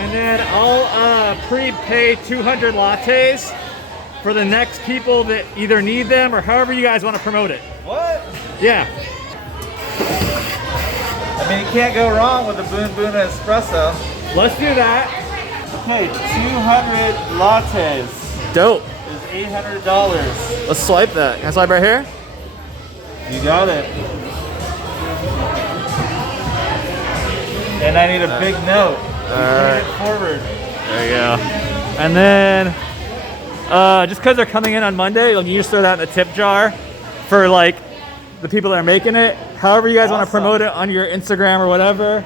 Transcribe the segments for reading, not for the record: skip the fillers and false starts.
And then I'll prepay 200 lattes for the next people that either need them or however you guys want to promote it. What? Yeah. I mean, you can't go wrong with a Boon Boona espresso. Let's do that. Okay, 200 lattes Dope. is $800. Let's swipe that. Can I swipe right here? You got it. And I need a big note. Alright. It forward. There you go. And then, just because they're coming in on Monday, you just throw that in the tip jar for like the people that are making it. However you guys want to promote it on your Instagram or whatever.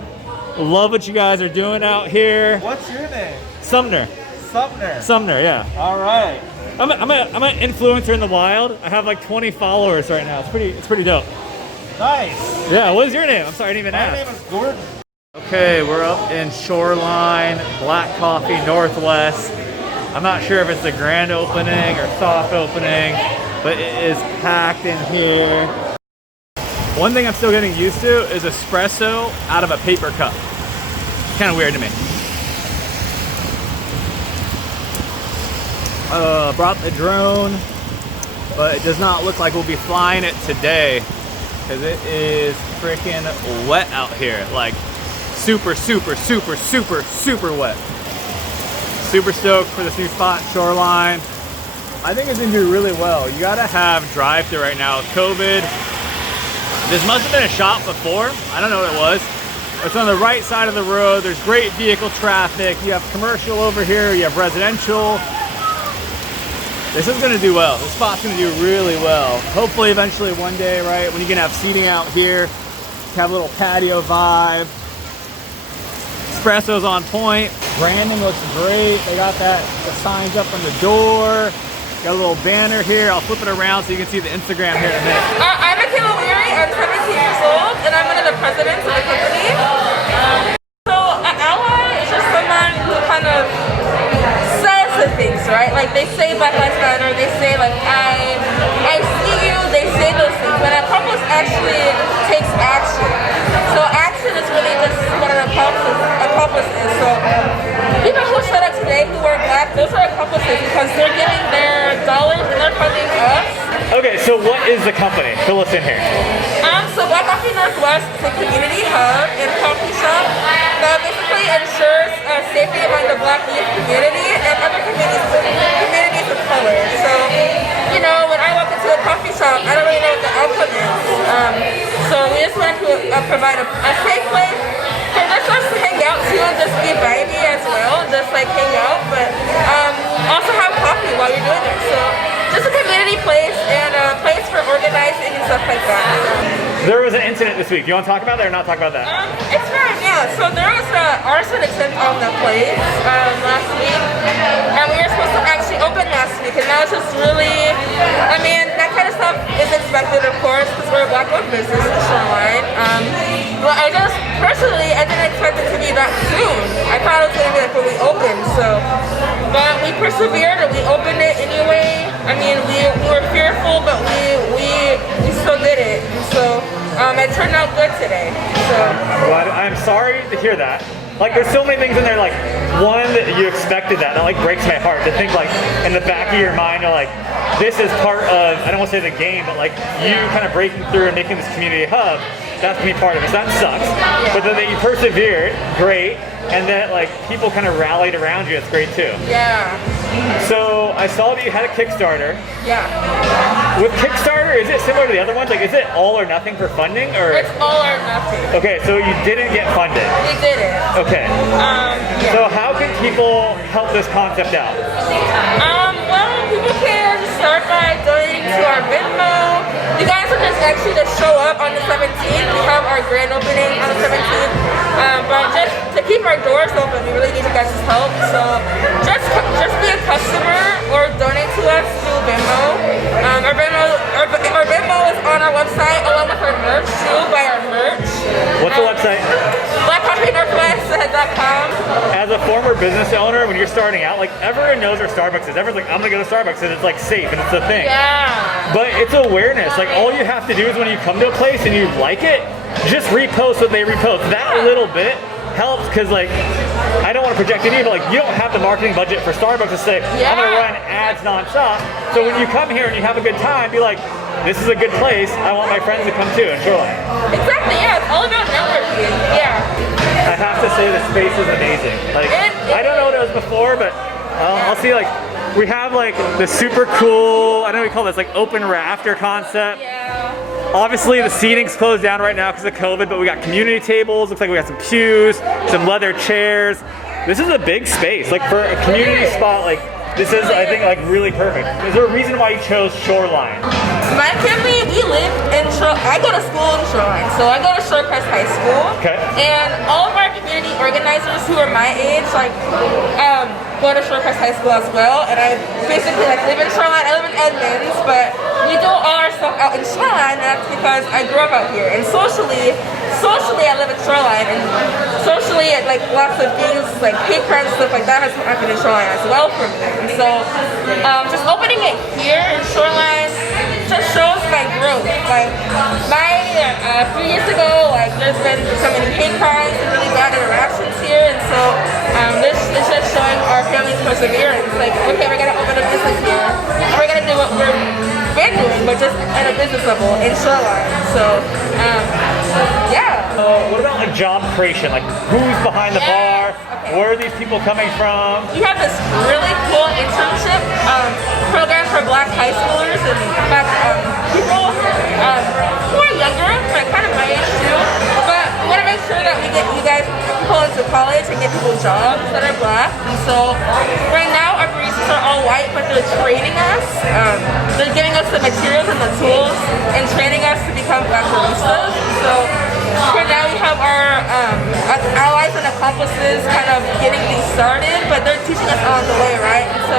Love what you guys are doing out here. What's your name? Sumner. Sumner. Sumner, yeah. All right. I'm an influencer in the wild. I have like 20 followers right now. It's pretty dope. Nice. Yeah, what is your name? I'm sorry, I didn't even ask. My name is Gordon. Okay, we're up in Shoreline, Black Coffee Northwest. I'm not sure if it's a grand opening or soft opening, but it is packed in here. One thing I'm still getting used to is espresso out of a paper cup. Kind of weird to me. Brought the drone, but it does not look like we'll be flying it today because it is freaking wet out here. Like super, super, super, super, super wet. Super stoked for this new spot, Shoreline. I think it's gonna do really well. You gotta have drive-thru right now with COVID. This must have been a shop before. I don't know what it was. It's on the right side of the road. There's great vehicle traffic. You have commercial over here. You have residential. This is gonna do well. This spot's gonna do really well. Hopefully eventually one day, right, when you can have seating out here, have a little patio vibe. Espresso's on point. Branding looks great. They got the signs up on the door. Got a little banner here. I'll flip it around so you can see the Instagram here in a minute. I'm Akila Weary. I'm 17 years old, and I'm one of the presidents of the company. So an ally is just someone who kind of says the things, right? Like they say Black Lives Matter, they say like I see you, they say those things. But an accomplice actually takes action. So action is really just what an accomplice is. So people who showed up today who are Black, those are accomplices because they're giving their dollars and they're funding us. Okay, so what is the company? Fill us in here. So Black Coffee Northwest is a community hub and coffee shop that basically ensures safety among the Black youth community and other communities of color. So, you know, when I walk into a coffee shop, I don't really know what the outcome is. So we just wanted to provide a safe place for just us to hang out too and just be vibey as well, just like hang out, but also have coffee while you're doing it. So just a community place and a place for organizing and stuff like that. There was an incident this week. Do you want to talk about that or not talk about that? It's fine, yeah. So there was an arson attempt on the place last week. And we were supposed to actually open last week. And now it's just really, I mean, that kind of stuff is expected, of course, because we're a Black-owned business in Shoreline. But I didn't expect it to be that soon. I thought it was going to be like when we opened, so. But we persevered and we opened it anyway. I mean, we were fearful, but we still did it. So it turned out good today. So. Well, I'm sorry to hear that. Like, there's so many things in there, like, one, that you expected that like, breaks my heart to think, like, in the back of your mind, you're like, this is part of, I don't want to say the game, but, like, you kind of breaking through and making this community hub, that's going to be part of it. So that sucks. Yeah. But then that you persevered, great, and then, like, people kind of rallied around you, it's great, too. Yeah. So, I saw that you had a Kickstarter. Yeah. With Kickstarter, is it similar to the other ones? Like, is it all or nothing for funding, or? It's all or nothing. Okay, so you didn't get funded. We didn't. Okay. Yeah. So how can people help this concept out? Well, people can start by donating to our Venmo. You guys will just actually just show up on the 17th. We have our grand opening on the 17th. But just to keep our doors open, we really need you guys' help. So just be a customer or donate to us through Venmo. Our Venmo is on our website along with our merch too. Buy our merch. What's the website? BlackCoffeeNorthwest.com. As a former business owner, when you're starting out, like everyone knows where Starbucks is. Everyone's like, I'm gonna go to Starbucks and it's like safe and it's the thing. Yeah. But it's awareness. Like all you have to do is when you come to a place and you like it, just repost what they repost. That little bit helps because like I don't want to project it either, but like you don't have the marketing budget for Starbucks to say I'm gonna run ads nonstop. So when you come here and you have a good time, be like, this is a good place. I want my friends to come too in Shoreline. Exactly, yeah. It's all about networking. Yeah. I have to say the space is amazing. Like I don't know what it was before, but I'll see like we have like the super cool, I don't know what we call this, like open rafter concept. Yeah. Obviously the seating's closed down right now because of COVID, but we got community tables, looks like we got some pews, some leather chairs. This is a big space, like for a community spot, like this is, I think, like really perfect. Is there a reason why you chose Shoreline? My family, we live in I go to school in Shoreline, so I go to Shorecrest High School. Okay. And all of our community organizers who are my age, like, go to Shorecrest High School as well. And I basically like live in Shoreline. I live in Edmonds, but we do all our stuff out in Shoreline, and that's because I grew up out here. And socially, I live in Shoreline, and socially, like lots of things, like hate crimes, stuff like that has happened in Shoreline as well for me. And so, just opening it here in Shoreline just shows my growth. Like, a few years ago, like there's been so many hate crimes and really bad interactions here, and so this is just showing our family's perseverance. Like, okay, we're gonna open a business here, and we're gonna do what we've been doing, but just at a business level in Shoreline. So, yeah. What about like job creation? Like who's behind the bar? Okay. Where are these people coming from? We have this really cool internship program for Black high schoolers and Black people who are younger, but kind of my age too. But we want to make sure that we get you guys people into college and get people jobs that are Black. And so right now our baristas are all white, but they're training us. They're giving us the materials and the tools and training us to become Black baristas. So for now we have our allies and accomplices kind of getting things started, but they're teaching us along the way, right? And so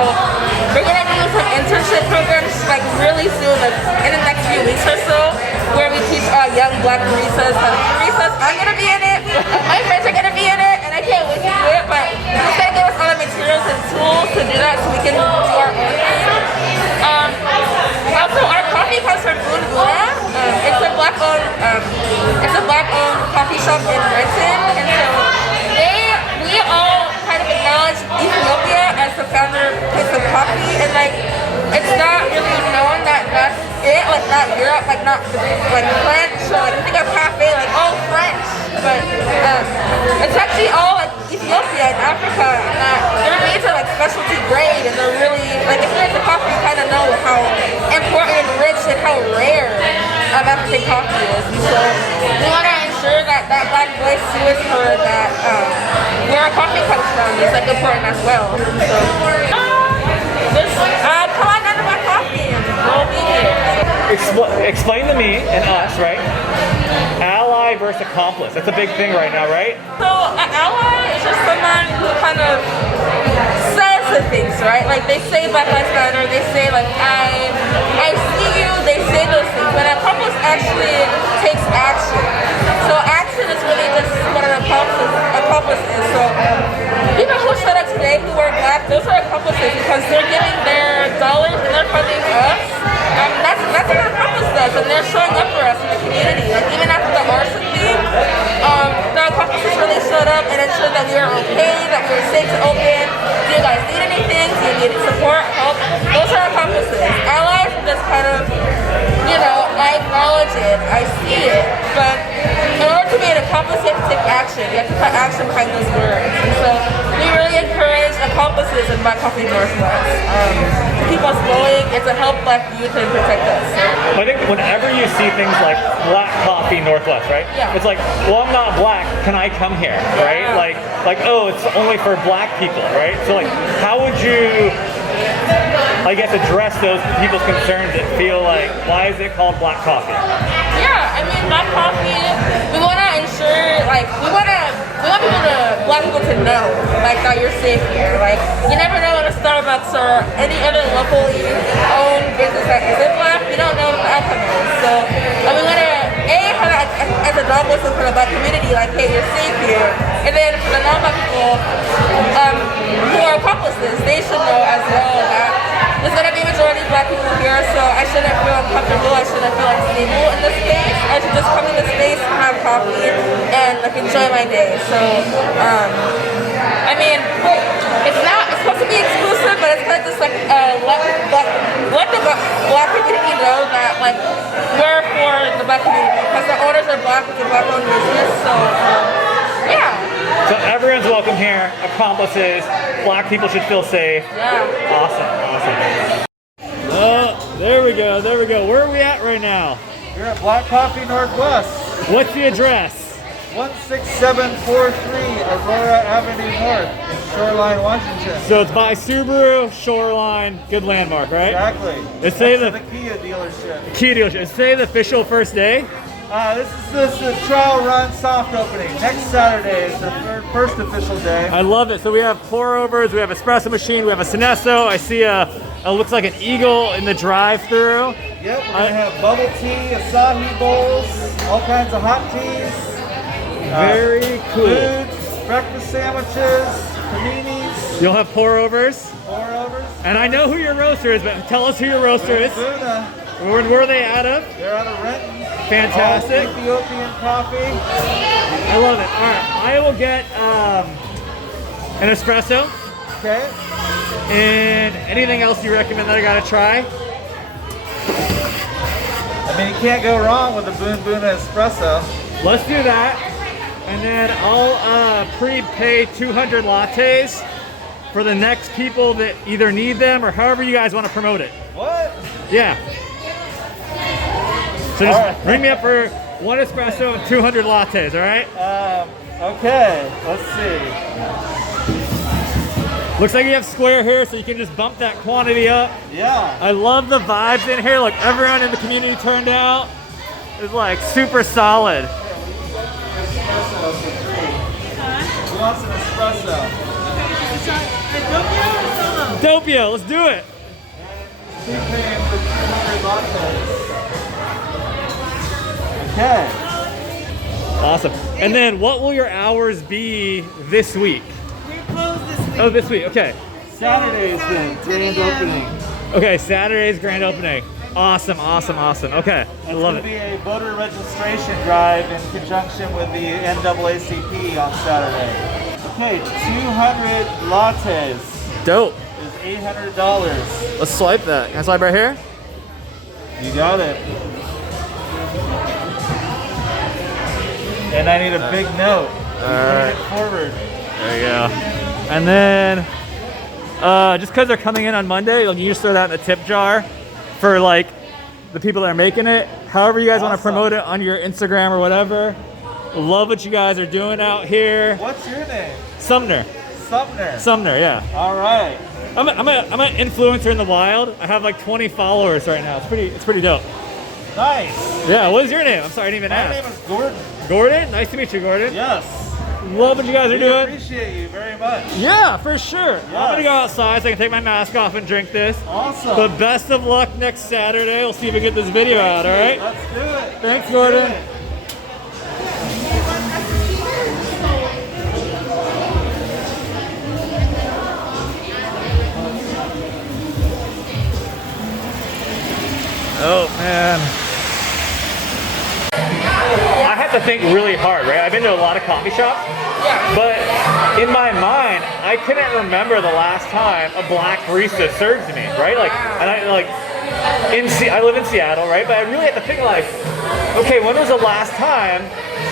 we're gonna do some internship programs like really soon, like in the next few weeks or so, where we teach young Black baristas how to be baristas. I'm gonna be in it, my friends are gonna be in it, and I can't wait to do it, but it's gonna give us all the materials and tools to do that so we can do our own thing. Also, our coffee comes from Boon Boona. It's a black-owned coffee shop in Renton, and so we all kind of acknowledge Ethiopia as the founder place of coffee, and like it's not really known that that's it, like not Europe, like not like French, or like you think of cafe, like oh French, but it's actually all like Ethiopia and Africa, and that their beans are like specialty grade, and they're really like if you're into coffee, you kind of know how important and rich and how rare African coffee is. And so we want to ensure that that Black voice too is heard, that where our coffee comes from is like important as well. So come on down to my coffee and we'll be here. Explain to me and us, right? Ally versus accomplice. That's a big thing right now, right? So an ally is just someone who kind of says the things, right? Like they say Black Lives Matter, they say like I see you, they say those things, but an accomplice actually takes action. So action is really just what an accomplice is. So people who showed up today who were Black, those are accomplices because they're giving their dollars and they're funding us. That's what an accomplice does, and they're showing up for us in the community. Like even after the arson thing, the accomplices really showed up and ensured that we were okay, that we were safe to open. Do you guys need anything? Do you need support, help? Those are accomplices. Allies are just kind of, you know, I acknowledge it, I see it, but in order to be an accomplice, you have to take action. You have to put action behind those words. And so we really encourage accomplices in Black Coffee Northwest to keep us going and to help Black youth and protect us. I think whenever you see things like Black Coffee Northwest, right? Yeah. It's like, well, I'm not Black, can I come here, right? Yeah. Like, oh, it's only for Black people, right? So like, how would you, I guess, address those people's concerns that feel like, why is it called Black Coffee? Yeah, I mean, Black Coffee, we want to ensure, like, we want Black people to know, like, that you're safe here. Like, you never know at a Starbucks or any other locally owned business that isn't Black, you don't know what the outcome is. So, we want to, have that as a dog whistle for the Black community, like, hey, you're safe here. And then for the non-Black people who are accomplices, they should know as well that there's going to be a majority of Black people here, so I shouldn't feel uncomfortable, I shouldn't feel unstable in this space. I should just come in this space and have coffee and and like enjoy my day. So, I mean, it's supposed to be exclusive, but it's kind of just like let the black community know that like we're for the black community because the owners are black, it's a black-owned business. So, yeah. So everyone's welcome here. Accomplices, black people should feel safe. Yeah. Awesome. Oh, there we go. Where are we at right now? You're at Black Coffee Northwest. What's the address? 16743 Aurora Avenue North in Shoreline, Washington. So it's by Subaru, Shoreline, good landmark, right? Exactly. Let's say the Kia dealership. Kia dealership. Let's say the official first day. This is the trial run soft opening. Next Saturday is the first official day. I love it. So we have pour overs, we have espresso machine, we have a Cinesso. I see it looks like an eagle in the drive-through. Yep, we're gonna have bubble tea, acai bowls, all kinds of hot teas. Very cool. Foods, breakfast sandwiches, paninis. You'll have pour overs. Pour overs. And I know who your roaster is, but tell us who your roaster is. Boona. Where are they out of? They're out of Renton. Fantastic. All Ethiopian coffee. I love it. All right, I will get an espresso. Okay. And anything else you recommend that I gotta try? I mean, you can't go wrong with the Boon Boona espresso. Let's do that. And then I'll prepay 200 lattes for the next people that either need them or however you guys want to promote it. What? Yeah. So just ring me up for one espresso and 200 lattes, all right? Okay, let's see. Looks like you have square here, so you can just bump that quantity up. Yeah. I love the vibes in here. Like everyone in the community turned out is like super solid. Espresso for free. Who wants an espresso? Doppio, let's do it. Keep paying for 200 lattes. Okay. Awesome. And then what will your hours be this week? We're closed this week. Oh, this week, okay. Saturday's the grand opening. Okay, Saturday's grand opening. Awesome. Okay, I love It's going it. to be a voter registration drive in conjunction with the NAACP on Saturday. Okay, 200 lattes Dope. is $800. Let's swipe that. Can I swipe right here? You got it. And I need a big note. Bring it forward. There you go. And then, just because they're coming in on Monday, like you just throw that in the tip jar for like the people that are making it. However you guys want to promote it on your Instagram or whatever. Love what you guys are doing out here. What's your name? Sumner. Sumner, yeah. All right. I'm an influencer in the wild. I have like 20 followers right now. It's pretty dope. Nice. Yeah, what is your name? I'm sorry, I didn't even My ask. name is Gordon. Gordon? Nice to meet you, Gordon. Yes. Love what you guys are We doing. appreciate you very much. Yeah, for sure. I'm Yes. gonna go outside so I can take my mask off and drink this. Awesome. But best of luck next Saturday. We'll see if we get this video out, all right? Let's do it. Thanks, Let's Gordon. do it. Oh, man. I have to think really hard, right? I've been to a lot of coffee shops, but in my mind, I couldn't remember the last time a black barista served me, right? Like, and I live in Seattle, right? But I really have to think like, okay, when was the last time,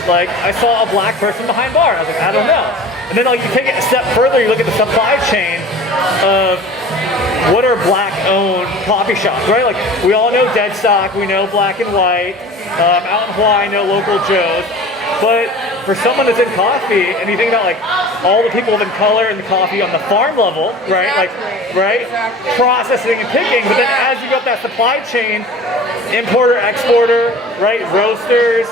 like, I saw a black person behind bar? And I was like, I don't know. And then like you take it a step further, you look at the supply chain of what are black-owned coffee shops, right? Like, we all know Deadstock, we know Black and White, out in Hawaii, I know Local Joe's, but for someone that's in coffee, and you think about like all the people in color in the coffee on the farm level, right? Exactly. Like, right? Exactly. Processing and picking, but then as you go up that supply chain, importer, exporter, right? Roasters,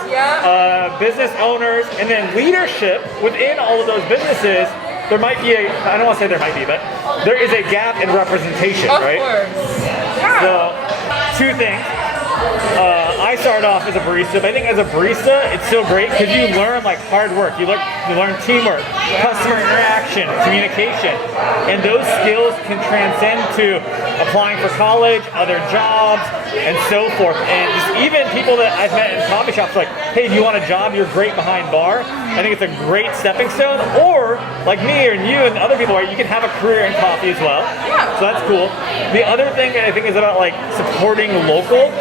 business owners, and then leadership within all of those businesses. There might be I don't want to say there might be, but there is a gap in representation, Of right? course. Yeah. So, two things. I started off as a barista, but I think as a barista, it's so great because you learn like hard work, you learn teamwork, customer interaction, communication, and those skills can transcend to applying for college, other jobs, and so forth. And just even people that I've met in coffee shops, like, hey, do you want a job? You're great behind bar. I think it's a great stepping stone. Or like me and you and other people, you can have a career in coffee as well. So that's cool. The other thing I think is about like supporting local.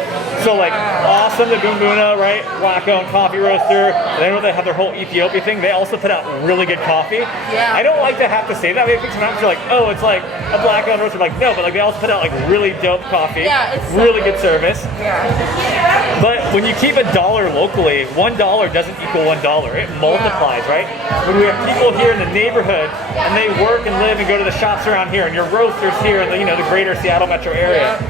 So like awesome, the Boon Boona, right? Black-owned coffee roaster. They know they have their whole Ethiopia thing. They also put out really good coffee. Yeah. I don't like to have to say that. I think sometimes you're like, oh, it's like a black-owned roaster. Like no, but like they also put out like really dope coffee. Yeah, it's really good service. Yeah. But when you keep $1 locally, $1 doesn't equal $1. It multiplies, right? When we have people here in the neighborhood and they work and live and go to the shops around here, and your roasters here in the the greater Seattle metro area.